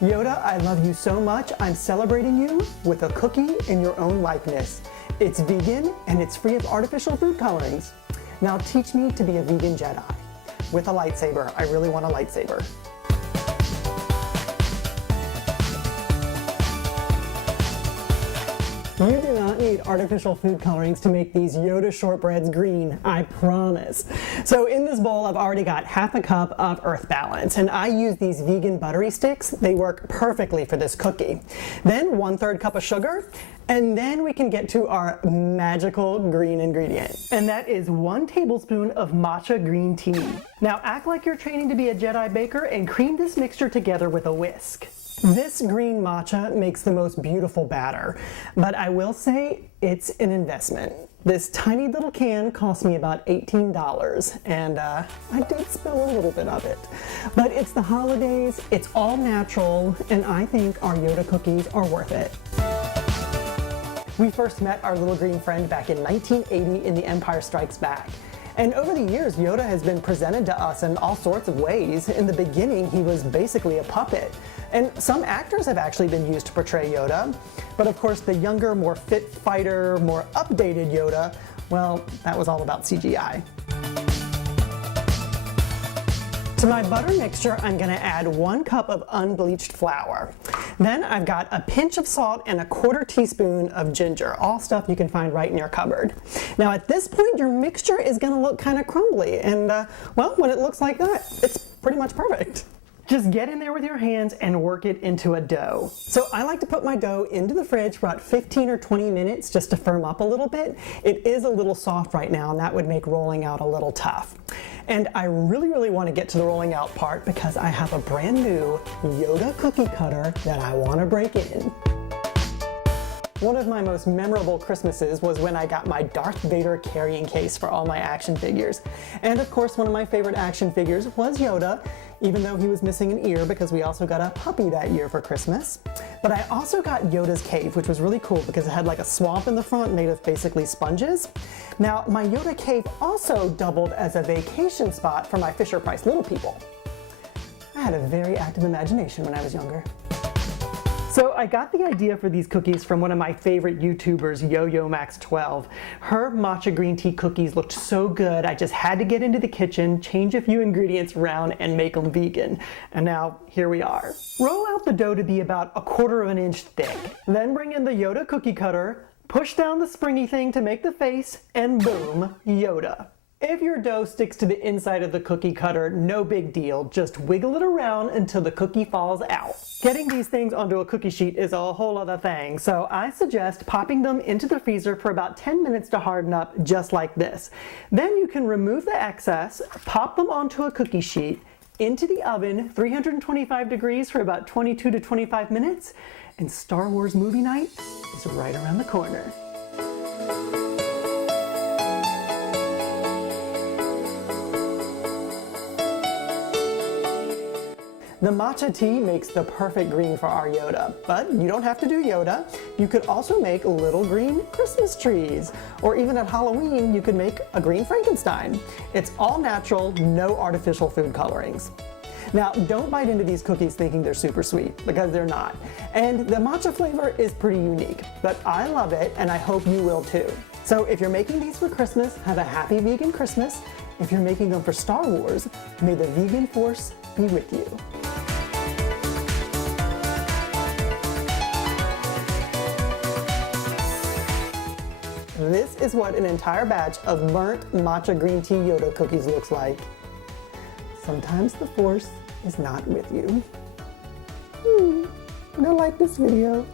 Yoda, I love you so much, I'm celebrating you with a cookie in your own likeness. It's vegan and it's free of artificial food colorings. Now teach me to be a vegan Jedi. With a lightsaber. I really want a lightsaber. You do not need artificial food colorings to make these Yoda shortbreads green, I promise. So in this bowl, I've already got half a cup of Earth Balance, and I use these vegan buttery sticks. They work perfectly for this cookie. Then 1/3 cup of sugar, and then we can get to our magical green ingredient. And that is 1 tablespoon of matcha green tea. Now act like you're training to be a Jedi baker and cream this mixture together with a whisk. This green matcha makes the most beautiful batter, but I will say it's an investment. This tiny little can cost me about $18, and I did spill a little bit of it. But it's the holidays, it's all natural, and I think our Yoda cookies are worth it. We first met our little green friend back in 1980 in The Empire Strikes Back. And over the years, Yoda has been presented to us in all sorts of ways. In the beginning, he was basically a puppet. And some actors have actually been used to portray Yoda. But of course, the younger, more fit fighter, more updated Yoda, well, that was all about CGI. To my butter mixture, I'm going to add 1 cup of unbleached flour. Then I've got a pinch of salt and a 1/4 teaspoon of ginger, all stuff you can find right in your cupboard. Now at this point, your mixture is going to look kind of crumbly, and well, when it looks like that, it's pretty much perfect. Just get in there with your hands and work it into a dough. So I like to put my dough into the fridge for about 15 or 20 minutes just to firm up a little bit. It is a little soft right now, and that would make rolling out a little tough. And I really want to get to the rolling out part because I have a brand new Yoda cookie cutter that I want to break in. One of my most memorable Christmases was when I got my Darth Vader carrying case for all my action figures. And of course, one of my favorite action figures was Yoda, even though he was missing an ear because we also got a puppy that year for Christmas. But I also got Yoda's cave, which was really cool because it had like a swamp in the front made of basically sponges. Now, my Yoda cave also doubled as a vacation spot for my Fisher-Price Little People. I had a very active imagination when I was younger. So I got the idea for these cookies from one of my favorite YouTubers, YoYoMax12. Her matcha green tea cookies looked so good, I just had to get into the kitchen, change a few ingredients around, and make them vegan. And now, here we are. Roll out the dough to be about 1/4 of an inch thick. Then bring in the Yoda cookie cutter, push down the springy thing to make the face, and boom, Yoda. If your dough sticks to the inside of the cookie cutter, no big deal. Just wiggle it around until the cookie falls out. Getting these things onto a cookie sheet is a whole other thing, so I suggest popping them into the freezer for about 10 minutes to harden up just like this. Then you can remove the excess, pop them onto a cookie sheet, into the oven, 325 degrees for about 22 to 25 minutes, and Star Wars movie night is right around the corner. The matcha tea makes the perfect green for our Yoda, but you don't have to do Yoda. You could also make little green Christmas trees, or even at Halloween, you could make a green Frankenstein. It's all natural, no artificial food colorings. Now, don't bite into these cookies thinking they're super sweet, because they're not. And the matcha flavor is pretty unique, but I love it, and I hope you will too. So if you're making these for Christmas, have a happy vegan Christmas. If you're making them for Star Wars, may the vegan force be with you. This is what an entire batch of burnt matcha green tea Yoda cookies looks like. Sometimes the force is not with you. Go like this video.